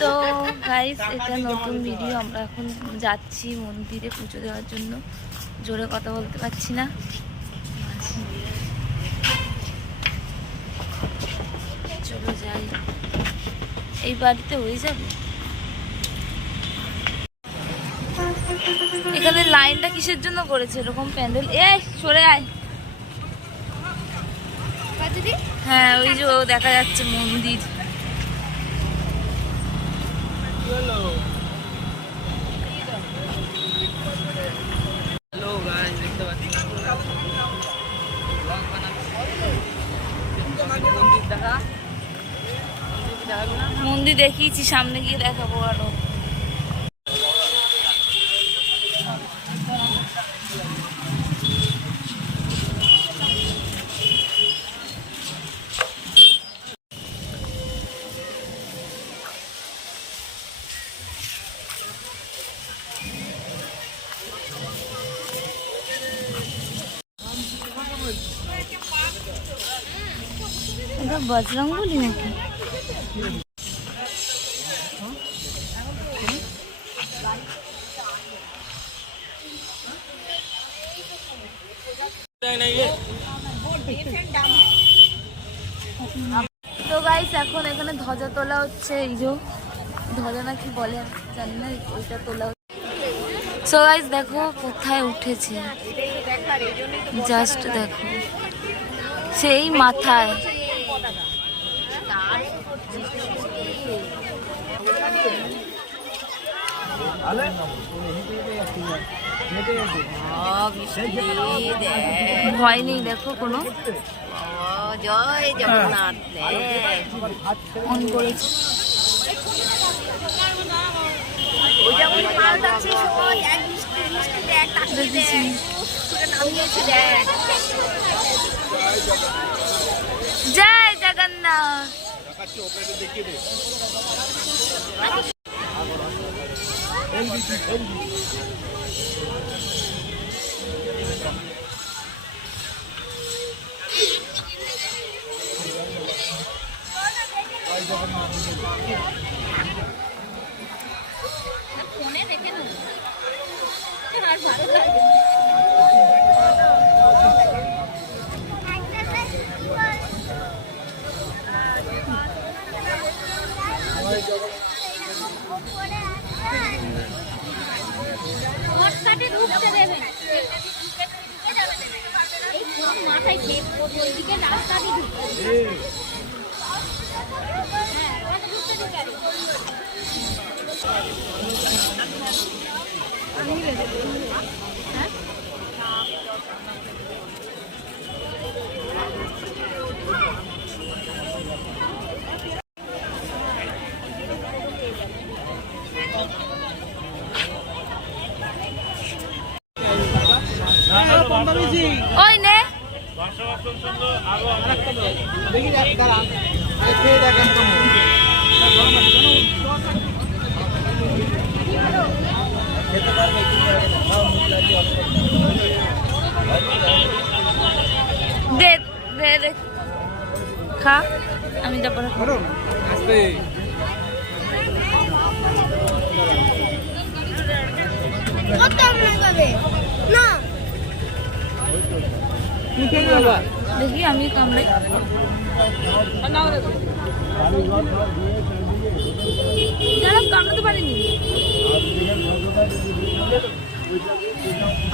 তো গাইস, এটা নতুন ভিডিও। আমরা এখন যাচ্ছি মন্দিরে পুজো দেওয়ার জন্য। জোরে কথা বলতে পারছি না। চলো যাই। এই বাড়িতে হয়ে যাবে। এখানে লাইনটা কিসের জন্য করেছে এরকম প্যান্ডেল? এই সরে আয়। হ্যাঁ, ওই যে দেখা যাচ্ছে মন্দির। মন্দির দেখিয়েছি, সামনে গিয়ে দেখাবো আরো। এটা বজরংবলী নাকি? তো গাইস, এখন এখানে ধ্বজা তোলা হচ্ছে। এই যে ধ্বজা না কি বলে জানি না, ওইটা তোলা হচ্ছে। সো গাইস দেখো কোথায় উঠেছে, জাস্ট দেখো সেই মাথায়। ভয় নেই দেখো কোনো। জয় জগন্নাথ অন করেছে। জয় জগন্নাথ। ফোনে দেখে নেব আর ভালো লাগে। মাথায় ওই দিকে রাস্তা দিয়ে ওই নে দে দে দে খা, আমি তারপরে দেখি আমি কামড়াই। কামড়াতে পারিনি।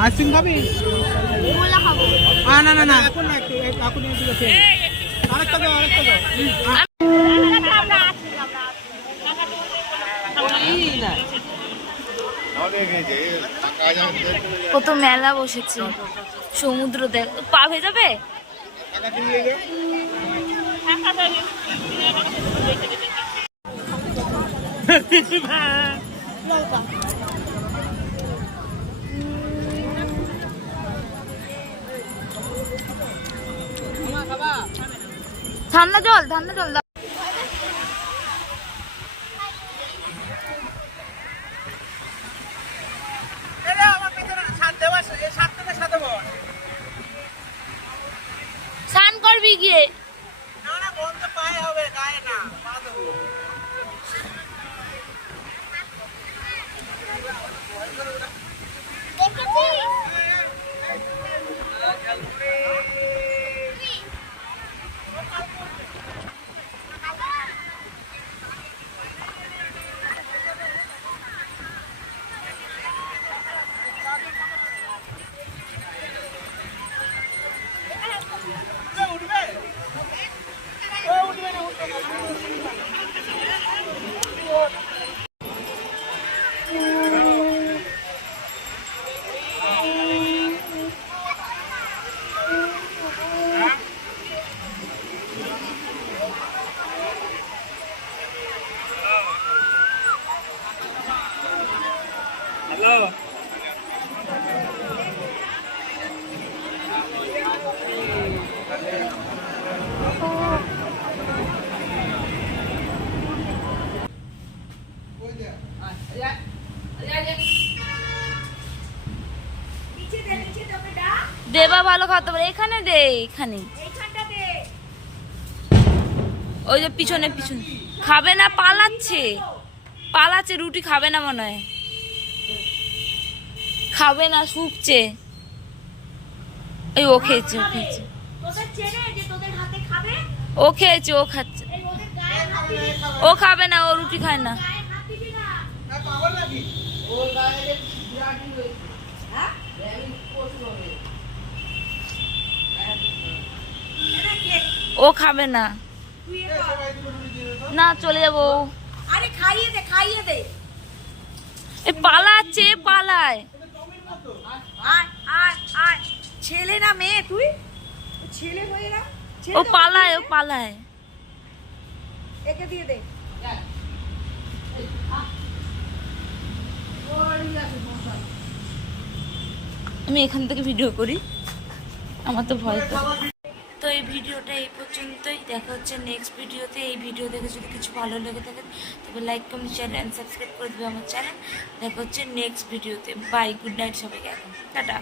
আইসক্রিম খাবি? না না না, এখন না, আরেকটা দাও, আরেকটা দাও। কত মেলা বসেছে, সমুদ্র দেখ। পা ভেজাবে? ঠান্ডা জল, ঠান্ডা জল দাও। স্নান করবি গিয়ে? দেবা ভালো খাওয়াতে পারে, এখানে দে, এখানে ওই যে পিছনে পিছনে খাবে না, পালাচ্ছে পালাচ্ছে, রুটি খাবে না মনে হয়, খাবে না, শুকছে। এই ও খেয়েছে, ও খেয়েছে, ও খেয়েছে, ও খাচ্ছে, ও খাবে না, ও রুটি খায় না। ও খাবে না, না চলে যাবো। আরে খাইয়ে দে, খাইয়ে দে। এ পালাচ্ছে, পালায়। আয় আয় আয়, ছেলে না মেয়ে তুই? ছেলে হয়ে না, ও পালায়, ও পালায়। একে দিয়ে দে। আমি এখান থেকে ভিডিও করি, আমার তো ভয় করে। তো এই ভিডিওটা এই পর্যন্তই, দেখা হচ্ছে নেক্সট ভিডিওতে। এই ভিডিও দেখে যদি কিছু ভালো লেগে থাকে তবে like comment share and subscribe করে দেবে আমার চ্যানেল। দেখা হচ্ছে নেক্সট ভিডিওতে। বাই, গুড নাইট সবাইকে, এখন টাটা।